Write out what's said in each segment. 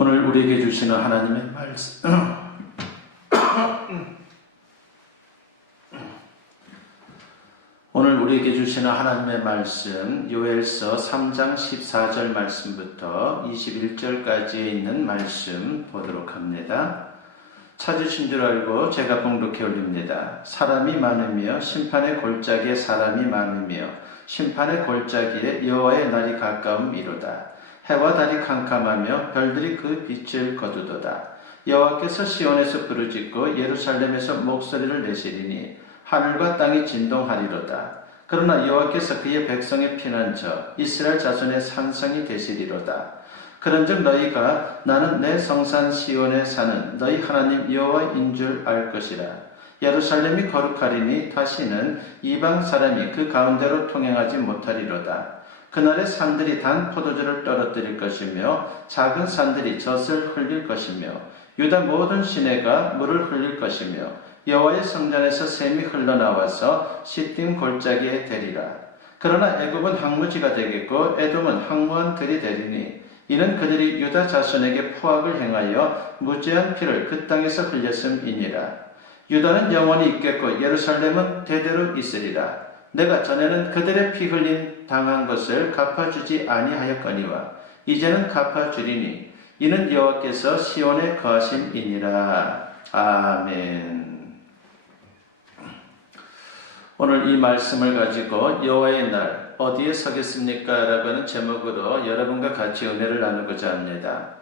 오늘 우리에게 주시는 하나님의 말씀 오늘 우리에게 주시는 하나님의 말씀 요엘서 3장 14절 말씀부터 21절까지에 있는 말씀 보도록 합니다. 찾으신 줄 알고 제가 봉독해 올립니다. 사람이 많으며 심판의 골짜기에 사람이 많으며 심판의 골짜기에 여호와의 날이 가까움이로다. 해와 달이 캄캄하며 별들이 그 빛을 거두도다. 여호와께서 시온에서 부르짖고 예루살렘에서 목소리를 내시리니 하늘과 땅이 진동하리로다. 그러나 여호와께서 그의 백성의 피난처 이스라엘 자손의 산성이 되시리로다. 그런즉 너희가 나는 내 성산 시온에 사는 너희 하나님 여호와인 줄 알 것이라. 예루살렘이 거룩하리니 다시는 이방 사람이 그 가운데로 통행하지 못하리로다. 그날의 산들이 단 포도주를 떨어뜨릴 것이며 작은 산들이 젖을 흘릴 것이며 유다 모든 시내가 물을 흘릴 것이며 여호와의 성전에서 샘이 흘러나와서 시딤 골짜기에 되리라. 그러나 애굽은 항무지가 되겠고 에돔은 항무한 들이 되리니 이는 그들이 유다 자손에게 포악을 행하여 무죄한 피를 그 땅에서 흘렸음이니라. 유다는 영원히 있겠고 예루살렘은 대대로 있으리라. 내가 전에는 그들의 피 흘림 당한 것을 갚아주지 아니하였거니와 이제는 갚아주리니 이는 여호와께서 시온에 거하심이니라. 아멘. 오늘 이 말씀을 가지고 여호와의 날 어디에 서겠습니까? 라고 하는 제목으로 여러분과 같이 은혜를 나누고자 합니다.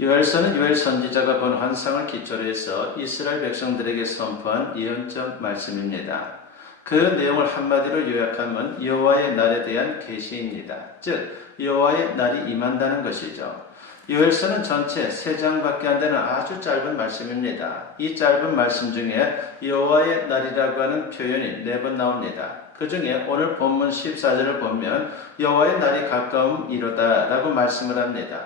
요엘서는 요엘 선지자가 본 환상을 기초로 해서 이스라엘 백성들에게 선포한 예언적 말씀입니다. 그 내용을 한마디로 요약하면 여호와의 날에 대한 계시입니다. 즉 여호와의 날이 임한다는 것이죠. 요엘서는 전체 3장밖에 안 되는 아주 짧은 말씀입니다. 이 짧은 말씀 중에 여호와의 날이라고 하는 표현이 4번 나옵니다. 그 중에 오늘 본문 14절을 보면 여호와의 날이 가까움이로다 라고 말씀을 합니다.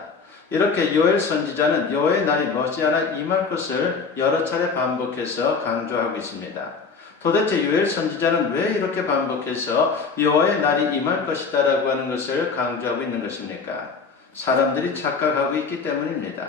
이렇게 요엘 선지자는 여호와의 날이 머지않아 임할 것을 여러 차례 반복해서 강조하고 있습니다. 도대체 요엘 선지자는 왜 이렇게 반복해서 여호와의 날이 임할 것이다 라고 하는 것을 강조하고 있는 것입니까? 사람들이 착각하고 있기 때문입니다.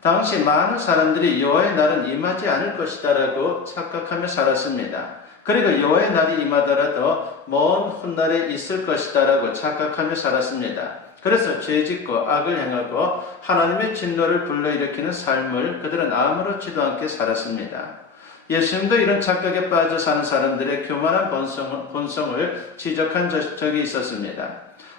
당시 많은 사람들이 여호와의 날은 임하지 않을 것이다 라고 착각하며 살았습니다. 그리고 여호와의 날이 임하더라도 먼 훗날에 있을 것이다 라고 착각하며 살았습니다. 그래서 죄짓고 악을 행하고 하나님의 진노를 불러일으키는 삶을 그들은 아무렇지도 않게 살았습니다. 예수님도 이런 착각에 빠져 사는 사람들의 교만한 본성을 지적한 적이 있었습니다.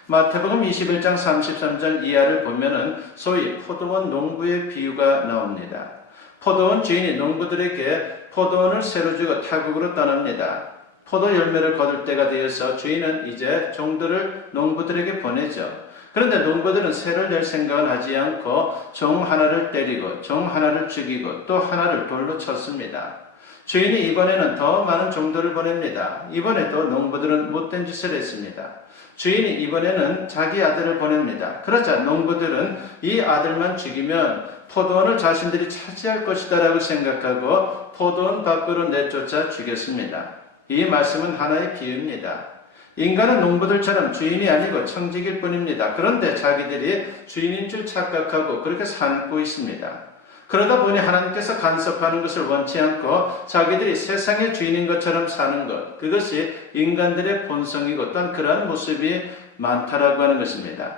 마태복음 21장 33절 이하를 보면은 소위 포도원 농부의 비유가 나옵니다. 포도원 주인이 농부들에게 포도원을 새로 주고 타국으로 떠납니다. 포도 열매를 거둘 때가 되어서 주인은 이제 종들을 농부들에게 보내죠. 그런데 농부들은 새를 낼 생각은 하지 않고 종 하나를 때리고 종 하나를 죽이고 또 하나를 돌로 쳤습니다. 주인이 이번에는 더 많은 종들을 보냅니다. 이번에도 농부들은 못된 짓을 했습니다. 주인이 이번에는 자기 아들을 보냅니다. 그러자 농부들은 이 아들만 죽이면 포도원을 자신들이 차지할 것이다 라고 생각하고 포도원 밖으로 내쫓아 죽였습니다. 이 말씀은 하나의 비유입니다. 인간은 농부들처럼 주인이 아니고 청직일 뿐입니다. 그런데 자기들이 주인인 줄 착각하고 그렇게 살고 있습니다. 그러다 보니 하나님께서 간섭하는 것을 원치 않고 자기들이 세상의 주인인 것처럼 사는 것, 그것이 인간들의 본성이고 또한 그러한 모습이 많다라고 하는 것입니다.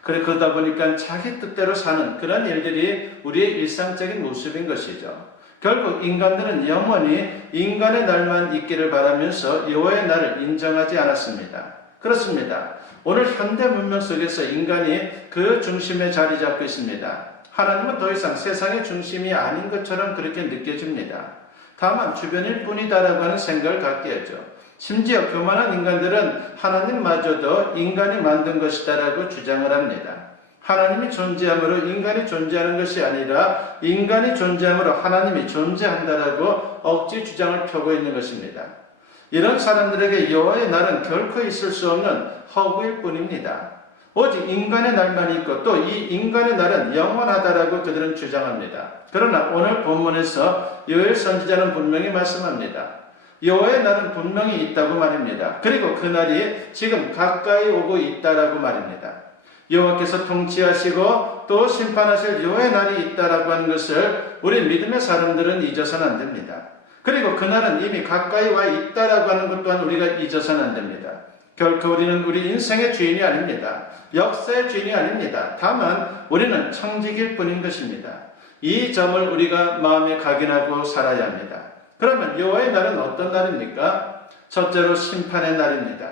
그러다 보니까 자기 뜻대로 사는 그런 일들이 우리의 일상적인 모습인 것이죠. 결국 인간들은 영원히 인간의 날만 있기를 바라면서 여호와의 날을 인정하지 않았습니다. 그렇습니다. 오늘 현대 문명 속에서 인간이 그 중심에 자리 잡고 있습니다. 하나님은 더 이상 세상의 중심이 아닌 것처럼 그렇게 느껴집니다. 다만 주변일 뿐이다라고 하는 생각을 갖게 하죠. 심지어 교만한 인간들은 하나님마저도 인간이 만든 것이다라고 주장을 합니다. 하나님이 존재함으로 인간이 존재하는 것이 아니라 인간이 존재함으로 하나님이 존재한다라고 억지 주장을 펴고 있는 것입니다. 이런 사람들에게 여호와의 날은 결코 있을 수 없는 허구일 뿐입니다. 오직 인간의 날만 있고 또 이 인간의 날은 영원하다라고 그들은 주장합니다. 그러나 오늘 본문에서 요엘 선지자는 분명히 말씀합니다. 여호와의 날은 분명히 있다고 말입니다. 그리고 그 날이 지금 가까이 오고 있다라고 말입니다. 여호와께서 통치하시고 또 심판하실 여호와의 날이 있다라고 하는 것을 우리 믿음의 사람들은 잊어서는 안 됩니다. 그리고 그날은 이미 가까이 와 있다라고 하는 것 또한 우리가 잊어서는 안 됩니다. 결코 우리는 우리 인생의 주인이 아닙니다. 역사의 주인이 아닙니다. 다만 우리는 청직일 뿐인 것입니다. 이 점을 우리가 마음에 각인하고 살아야 합니다. 그러면 여호와의 날은 어떤 날입니까? 첫째로 심판의 날입니다.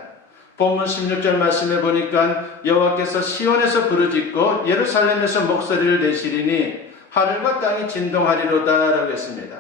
본문 16절 말씀에 보니까 여호와께서 시온에서 부르짖고 예루살렘에서 목소리를 내시리니 하늘과 땅이 진동하리로다 라고 했습니다.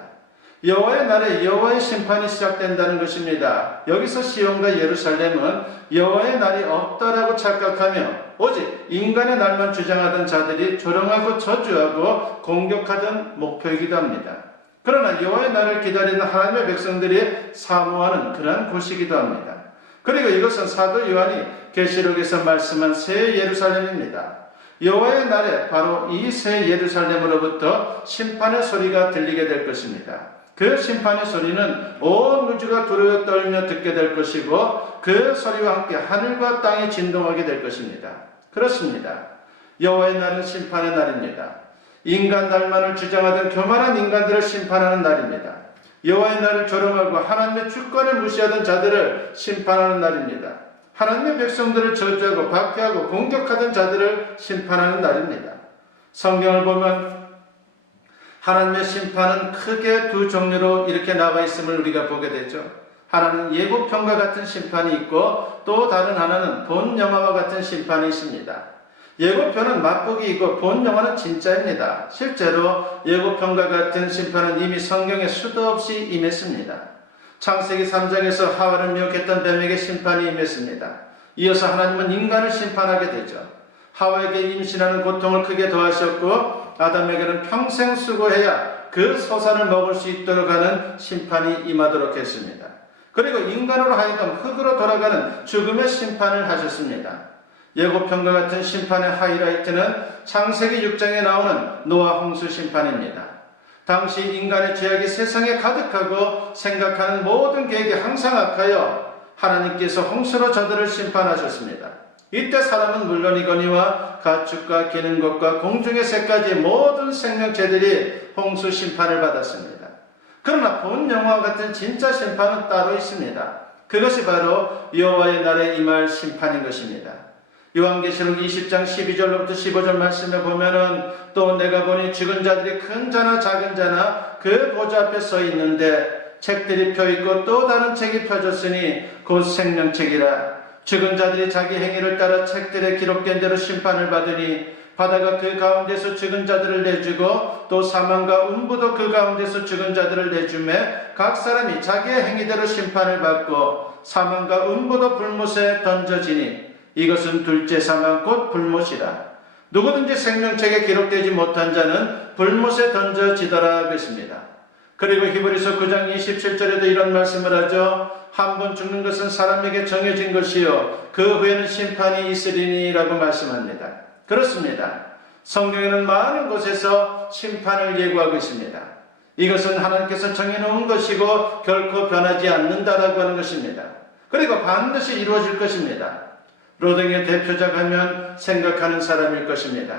여호와의 날에 여호와의 심판이 시작된다는 것입니다. 여기서 시온과 예루살렘은 여호와의 날이 없다라고 착각하며 오직 인간의 날만 주장하던 자들이 조롱하고 저주하고 공격하던 목표이기도 합니다. 그러나 여호와의 날을 기다리는 하나님의 백성들이 사모하는 그러한 곳이기도 합니다. 그리고 이것은 사도 요한이 계시록에서 말씀한 새 예루살렘입니다. 여호와의 날에 바로 이 새 예루살렘으로부터 심판의 소리가 들리게 될 것입니다. 그 심판의 소리는 온 우주가 두려워 떨며 듣게 될 것이고 그 소리와 함께 하늘과 땅이 진동하게 될 것입니다. 그렇습니다. 여호와의 날은 심판의 날입니다. 인간 날만을 주장하던 교만한 인간들을 심판하는 날입니다. 여호와의 날을 조롱하고 하나님의 주권을 무시하던 자들을 심판하는 날입니다. 하나님의 백성들을 저주하고 박해하고 공격하던 자들을 심판하는 날입니다. 성경을 보면 하나님의 심판은 크게 두 종류로 이렇게 나와 있음을 우리가 보게 되죠. 하나는 예고편과 같은 심판이 있고 또 다른 하나는 본 영화와 같은 심판이 있습니다. 예고편은 맛보기이고 본 영화는 진짜입니다. 실제로 예고편과 같은 심판은 이미 성경에 수도 없이 임했습니다. 창세기 3장에서 하와를 미혹했던 뱀에게 심판이 임했습니다. 이어서 하나님은 인간을 심판하게 되죠. 하와에게 임신하는 고통을 크게 더하셨고 아담에게는 평생 수고해야 그 소산을 먹을 수 있도록 하는 심판이 임하도록 했습니다. 그리고 인간으로 하여금 흙으로 돌아가는 죽음의 심판을 하셨습니다. 예고편과 같은 심판의 하이라이트는 창세기 6장에 나오는 노아 홍수 심판입니다. 당시 인간의 죄악이 세상에 가득하고 생각하는 모든 계획이 항상 악하여 하나님께서 홍수로 저들을 심판하셨습니다. 이때 사람은 물론이거니와 가축과 기는 것과 공중의 새까지 모든 생명체들이 홍수 심판을 받았습니다. 그러나 본 영화와 같은 진짜 심판은 따로 있습니다. 그것이 바로 여호와의 날에 임할 심판인 것입니다. 요한계시록 20장 12절로부터 15절 말씀에 보면은 또 내가 보니 죽은 자들이 큰 자나 작은 자나 그 보좌 앞에 서 있는데 책들이 펴있고 또 다른 책이 펴졌으니 곧 생명책이라. 죽은 자들이 자기 행위를 따라 책들에 기록된 대로 심판을 받으니 바다가 그 가운데서 죽은 자들을 내주고 또 사망과 음부도 그 가운데서 죽은 자들을 내주매 각 사람이 자기의 행위대로 심판을 받고 사망과 음부도 불못에 던져지니 이것은 둘째 사망 곧 불못이라. 누구든지 생명책에 기록되지 못한 자는 불못에 던져지더라 그랬습니다. 그리고 히브리서 9장 27절에도 이런 말씀을 하죠. 한 번 죽는 것은 사람에게 정해진 것이요 그 후에는 심판이 있으리니 라고 말씀합니다. 그렇습니다. 성경에는 많은 곳에서 심판을 예고하고 있습니다. 이것은 하나님께서 정해놓은 것이고 결코 변하지 않는다라고 하는 것입니다. 그리고 반드시 이루어질 것입니다. 로댕의 대표작 하면 생각하는 사람일 것입니다.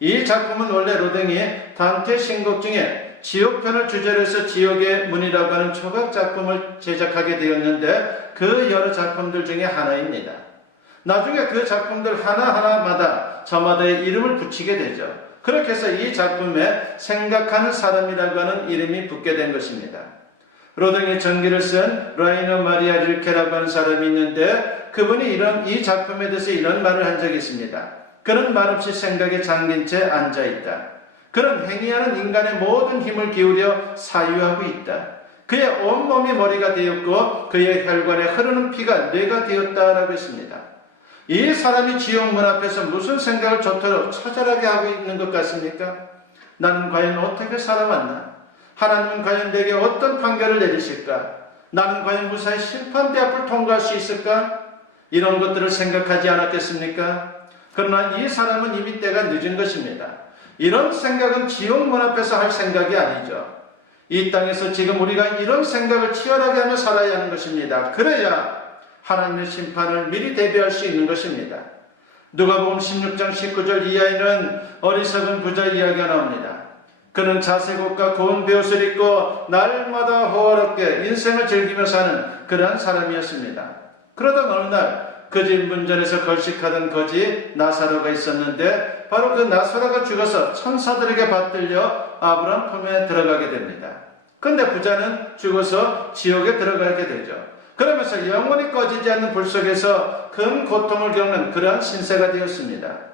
이 작품은 원래 로댕이 단테 신곡 중에 지옥편을 주제로 해서 지옥의 문이라고 하는 초각 작품을 제작하게 되었는데 그 여러 작품들 중에 하나입니다. 나중에 그 작품들 하나하나마다 저마다의 이름을 붙이게 되죠. 그렇게 해서 이 작품에 생각하는 사람이라고 하는 이름이 붙게 된 것입니다. 로댕의 전기를 쓴 라이너 마리아 릴케라고 하는 사람이 있는데 그분이 이 작품에 대해서 이런 말을 한 적이 있습니다. 그는 말없이 생각에 잠긴 채 앉아있다. 그는 행위하는 인간의 모든 힘을 기울여 사유하고 있다. 그의 온몸이 머리가 되었고 그의 혈관에 흐르는 피가 뇌가 되었다라고 했습니다. 이 사람이 지옥 문 앞에서 무슨 생각을 저토록 처절하게 하고 있는 것 같습니까? 나는 과연 어떻게 살아왔나? 하나님은 과연 내게 어떤 판결을 내리실까? 나는 과연 무사히 심판대 앞을 통과할 수 있을까? 이런 것들을 생각하지 않았겠습니까? 그러나 이 사람은 이미 때가 늦은 것입니다. 이런 생각은 지옥 문 앞에서 할 생각이 아니죠. 이 땅에서 지금 우리가 이런 생각을 치열하게 하며 살아야 하는 것입니다. 그래야 하나님의 심판을 미리 대비할 수 있는 것입니다. 누가복음 16장 19절 이하에는 어리석은 부자 이야기가 나옵니다. 그는 자색옷과 고운 베옷을 입고 날마다 호화롭게 인생을 즐기며 사는 그러한 사람이었습니다. 그러던 어느 날 그 집 문전에서 걸식하던 거지 나사로가 있었는데 바로 그 나사로가 죽어서 천사들에게 받들려 아브라함 품에 들어가게 됩니다. 그런데 부자는 죽어서 지옥에 들어가게 되죠. 그러면서 영원히 꺼지지 않는 불 속에서 큰 고통을 겪는 그러한 신세가 되었습니다.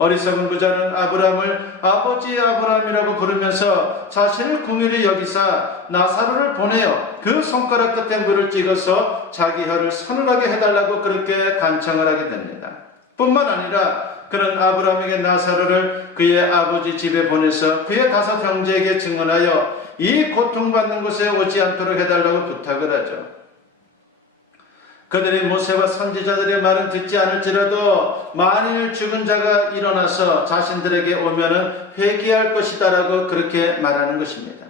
어리석은 부자는 아브라함을 아버지 아브라함이라고 부르면서 자신을 긍휼히 여기사 나사로를 보내어 그 손가락 끝에 물을 찍어서 자기 혀를 서늘하게 해달라고 그렇게 간청을 하게 됩니다. 뿐만 아니라 그는 아브라함에게 나사로를 그의 아버지 집에 보내서 그의 다섯 형제에게 증언하여 이 고통받는 곳에 오지 않도록 해달라고 부탁을 하죠. 그들이 모세와 선지자들의 말은 듣지 않을지라도 만일 죽은 자가 일어나서 자신들에게 오면은 회개할 것이다라고 그렇게 말하는 것입니다.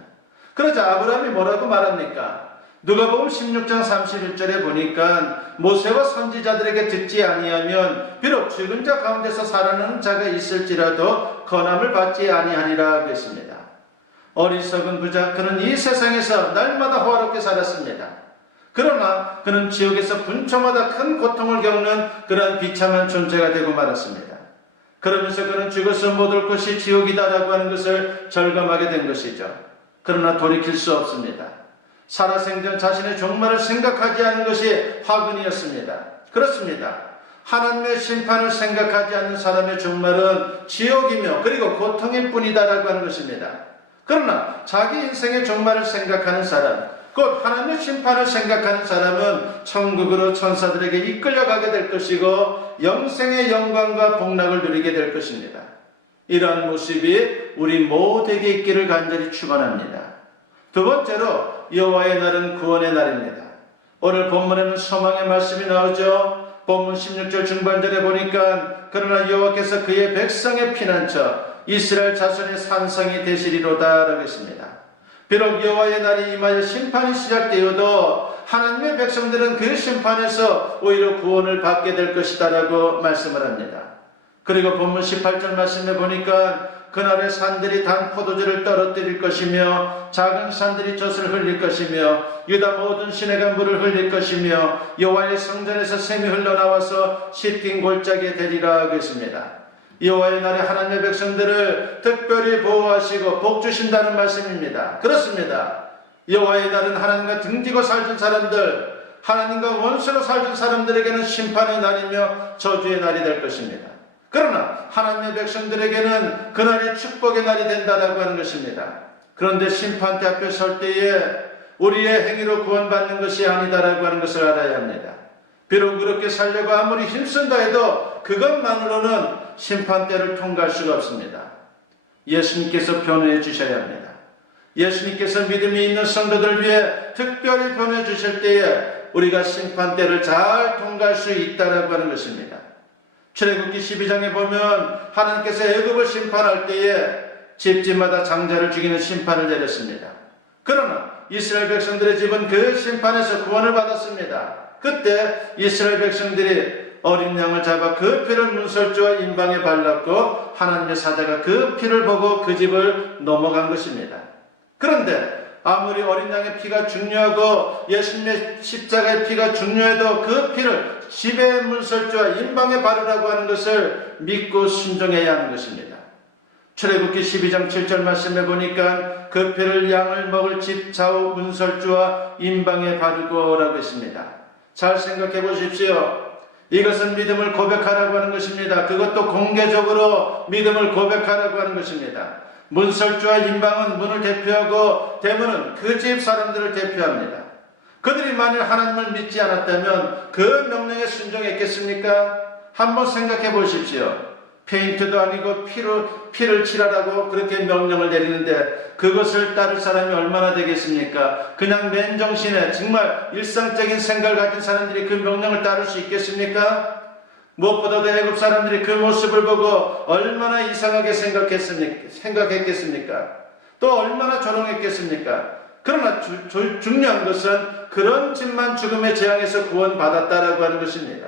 그러자 아브라함이 뭐라고 말합니까? 누가복음 16장 31절에 보니까 모세와 선지자들에게 듣지 아니하면 비록 죽은 자 가운데서 살아나는 자가 있을지라도 건함을 받지 아니하리라 하고 있습니다. 어리석은 부자, 그는 이 세상에서 날마다 호화롭게 살았습니다. 그러나 그는 지옥에서 분초마다 큰 고통을 겪는 그러한 비참한 존재가 되고 말았습니다. 그러면서 그는 죽어서 못 올 곳이 지옥이다라고 하는 것을 절감하게 된 것이죠. 그러나 돌이킬 수 없습니다. 살아생전 자신의 종말을 생각하지 않은 것이 화근이었습니다. 그렇습니다. 하나님의 심판을 생각하지 않는 사람의 종말은 지옥이며 그리고 고통일 뿐이다라고 하는 것입니다. 그러나 자기 인생의 종말을 생각하는 사람, 곧 하나님의 심판을 생각하는 사람은 천국으로 천사들에게 이끌려가게 될 것이고 영생의 영광과 복락을 누리게 될 것입니다. 이러한 모습이 우리 모두에게 있기를 간절히 축원합니다. 두 번째로 여호와의 날은 구원의 날입니다. 오늘 본문에는 소망의 말씀이 나오죠. 본문 16절 중반절에 보니까 그러나 여호와께서 그의 백성의 피난처 이스라엘 자손의 산성이 되시리로다 라고 했습니다. 비록 여호와의 날이 임하여 심판이 시작되어도 하나님의 백성들은 그 심판에서 오히려 구원을 받게 될 것이다 라고 말씀을 합니다. 그리고 본문 18절 말씀에 보니까 그날의 산들이 단 포도주를 떨어뜨릴 것이며 작은 산들이 젖을 흘릴 것이며 유다 모든 시내가 물을 흘릴 것이며 여호와의 성전에서 샘이 흘러나와서 시틴 골짜기에 되리라 하고 있습니다. 여호와의 날에 하나님의 백성들을 특별히 보호하시고 복 주신다는 말씀입니다. 그렇습니다. 여호와의 날은 하나님과 등지고 살던 사람들, 하나님과 원수로 살던 사람들에게는 심판의 날이며 저주의 날이 될 것입니다. 그러나 하나님의 백성들에게는 그날이 축복의 날이 된다라고 하는 것입니다. 그런데 심판대 앞에 설 때에 우리의 행위로 구원받는 것이 아니다라고 하는 것을 알아야 합니다. 비록 그렇게 살려고 아무리 힘쓴다 해도 그것만으로는 심판대를 통과할 수가 없습니다. 예수님께서 변호해 주셔야 합니다. 예수님께서 믿음이 있는 성도들 위해 특별히 변호해 주실 때에 우리가 심판대를 잘 통과할 수 있다라고 하는 것입니다. 출애굽기 12장에 보면 하나님께서 애굽을 심판할 때에 집집마다 장자를 죽이는 심판을 내렸습니다. 그러나 이스라엘 백성들의 집은 그 심판에서 구원을 받았습니다. 그때 이스라엘 백성들이 어린 양을 잡아 그 피를 문설주와 임방에 발랐고 하나님의 사자가 그 피를 보고 그 집을 넘어간 것입니다. 그런데 아무리 어린 양의 피가 중요하고 예수님의 십자가의 피가 중요해도 그 피를 집의 문설주와 임방에 바르라고 하는 것을 믿고 순종해야 하는 것입니다. 출애굽기 12장 7절 말씀에 보니까 그 피를 양을 먹을 집 좌우 문설주와 임방에 바르고 라고 했습니다. 잘 생각해 보십시오. 이것은 믿음을 고백하라고 하는 것입니다. 그것도 공개적으로 믿음을 고백하라고 하는 것입니다. 문설주와 임방은 문을 대표하고 대문은 그 집 사람들을 대표합니다. 그들이 만일 하나님을 믿지 않았다면 그 명령에 순종했겠습니까? 한번 생각해 보십시오. 페인트도 아니고 피를 칠하라고 그렇게 명령을 내리는데 그것을 따를 사람이 얼마나 되겠습니까? 그냥 맨정신에 정말 일상적인 생각을 가진 사람들이 그 명령을 따를 수 있겠습니까? 무엇보다도 애굽 사람들이 그 모습을 보고 얼마나 이상하게 생각했겠습니까? 또 얼마나 조롱했겠습니까? 그러나 중요한 것은 그런 집만 죽음의 재앙에서 구원받았다라고 하는 것입니다.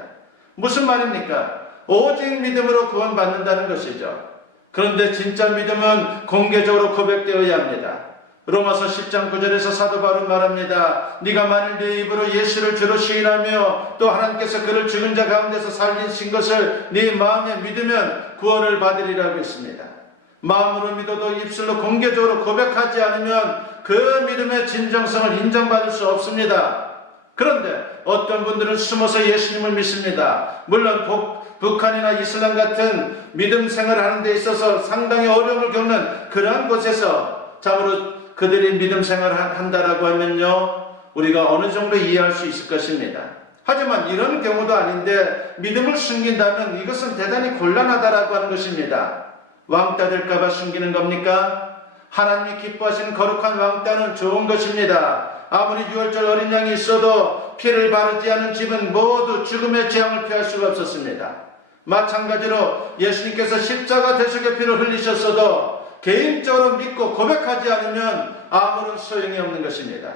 무슨 말입니까? 오직 믿음으로 구원받는다는 것이죠. 그런데 진짜 믿음은 공개적으로 고백되어야 합니다. 로마서 10장 9절에서 사도 바울은 말합니다. 네가 만일 네 입으로 예수를 주로 시인하며 또 하나님께서 그를 죽은 자 가운데서 살리신 것을 네 마음에 믿으면 구원을 받으리라고 했습니다. 마음으로 믿어도 입술로 공개적으로 고백하지 않으면 그 믿음의 진정성을 인정받을 수 없습니다. 그런데 어떤 분들은 숨어서 예수님을 믿습니다. 물론 북한이나 이슬람 같은 믿음 생활을 하는 데 있어서 상당히 어려움을 겪는 그러한 곳에서 참으로 그들이 믿음 생활을 한다라고 하면요, 우리가 어느 정도 이해할 수 있을 것입니다. 하지만 이런 경우도 아닌데 믿음을 숨긴다면 이것은 대단히 곤란하다라고 하는 것입니다. 왕따 될까봐 숨기는 겁니까? 하나님이 기뻐하시는 거룩한 왕따는 좋은 것입니다. 아무리 유월절 어린 양이 있어도 피를 바르지 않은 집은 모두 죽음의 재앙을 피할 수가 없었습니다. 마찬가지로 예수님께서 십자가 대속의 피를 흘리셨어도 개인적으로 믿고 고백하지 않으면 아무런 소용이 없는 것입니다.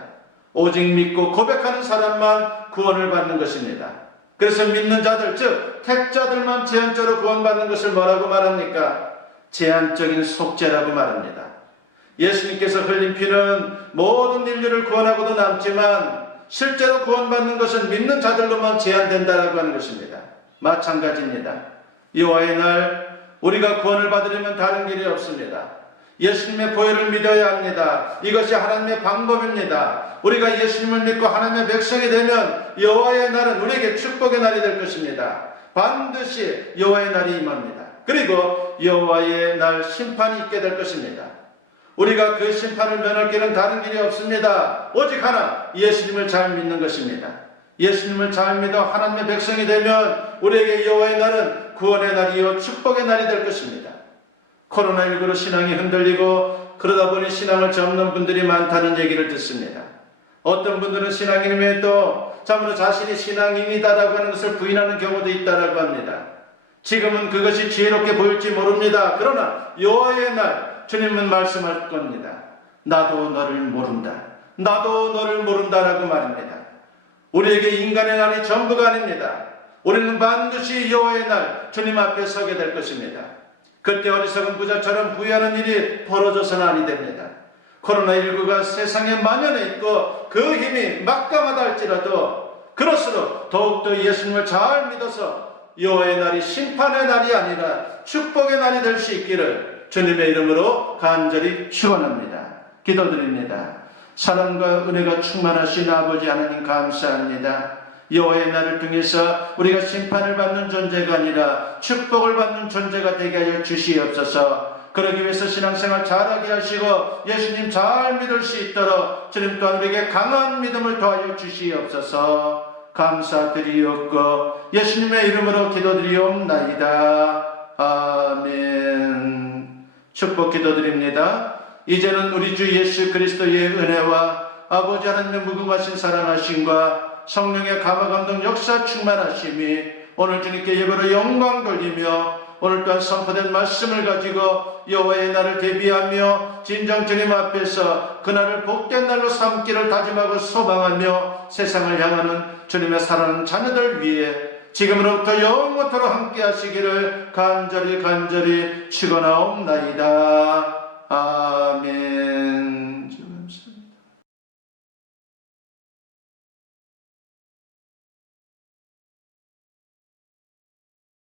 오직 믿고 고백하는 사람만 구원을 받는 것입니다. 그래서 믿는 자들, 즉 택자들만 제한적으로 구원받는 것을 뭐라고 말합니까? 제한적인 속죄라고 말합니다. 예수님께서 흘린 피는 모든 인류를 구원하고도 남지만 실제로 구원받는 것은 믿는 자들로만 제한된다라고 하는 것입니다. 마찬가지입니다. 여호와의 날 우리가 구원을 받으려면 다른 길이 없습니다. 예수님의 보혈을 믿어야 합니다. 이것이 하나님의 방법입니다. 우리가 예수님을 믿고 하나님의 백성이 되면 여호와의 날은 우리에게 축복의 날이 될 것입니다. 반드시 여호와의 날이 임합니다. 그리고 여호와의 날 심판이 있게 될 것입니다. 우리가 그 심판을 면할 길은 다른 길이 없습니다. 오직 하나, 예수님을 잘 믿는 것입니다. 예수님을 잘 믿어 하나님의 백성이 되면 우리에게 여호와의 날은 구원의 날이요 축복의 날이 될 것입니다. 코로나19로 신앙이 흔들리고 그러다 보니 신앙을 접는 분들이 많다는 얘기를 듣습니다. 어떤 분들은 신앙인임에도 참으로 자신이 신앙인이다라고 하는 것을 부인하는 경우도 있다라고 합니다. 지금은 그것이 지혜롭게 보일지 모릅니다. 그러나 여호와의 날 주님은 말씀할 겁니다. 나도 너를 모른다. 나도 너를 모른다라고 말입니다. 우리에게 인간의 날이 전부가 아닙니다. 우리는 반드시 여호와의 날 주님 앞에 서게 될 것입니다. 그때 어리석은 부자처럼 후회하는 일이 벌어져서는 아니 됩니다. 코로나19가 세상에 만연해 있고 그 힘이 막강하다 할지라도 그럴수록 더욱더 예수님을 잘 믿어서 여호와의 날이 심판의 날이 아니라 축복의 날이 될 수 있기를 주님의 이름으로 간절히 축원합니다. 기도드립니다. 사랑과 은혜가 충만하신 아버지 하나님 감사합니다. 여호와의 날을 통해서 우리가 심판을 받는 존재가 아니라 축복을 받는 존재가 되게 하여 주시옵소서. 그러기 위해서 신앙생활 잘하게 하시고 예수님 잘 믿을 수 있도록 주님 또한 우리에게 강한 믿음을 더하여 주시옵소서. 감사드리옵고 예수님의 이름으로 기도드리옵나이다. 아멘. 축복 기도드립니다. 이제는 우리 주 예수 그리스도의 은혜와 아버지 하나님의 무궁하신 사랑하심과 성령의 감화감동 역사 충만하심이 오늘 주님께 예배로 영광 돌리며 오늘 또한 선포된 말씀을 가지고 여호와의 날을 대비하며 진정 주님 앞에서 그날을 복된 날로 삼기를 다짐하고 소망하며 세상을 향하는 주님의 사랑하는 자녀들 위해 지금으로부터 영원토록 함께 하시기를 간절히 축원하옵나이다. 아멘.